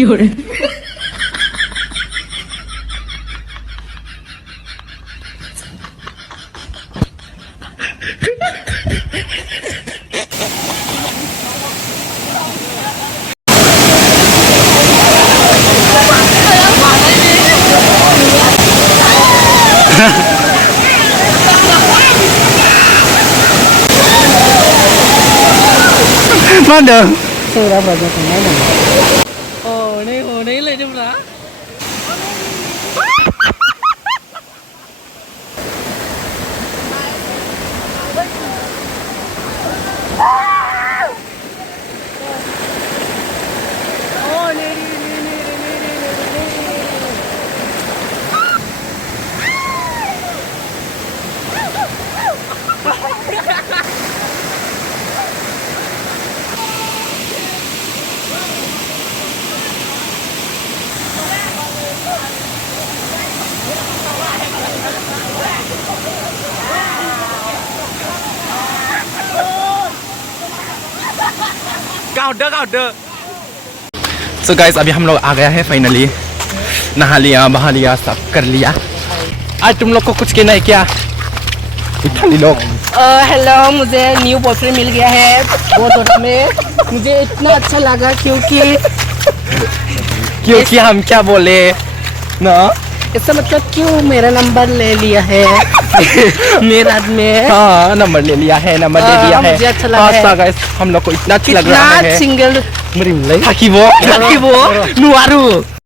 有人。Mana? Saya berada di mana? Oh, ini le jom lah. गाउडर so guys अभी हम लोग आ गया है finally नहा लिया बहा लिया सब कर लिया आज तुम लोग को कुछ कहना है क्या इटाली लोग हेलो मुझे न्यू बॉयफ्रेंड मिल गया है बहुत में मुझे इतना अच्छा लगा क्योंकि हम क्या बोले ना इसका मतलब क्यों मेरा नंबर ले लिया है मेरा में हाँ नंबर ले लिया है मुझे अच्छा लगा है गाइस हम लोग को इतना अच्छा लग रहा है single Merimulai kaki bo nuaru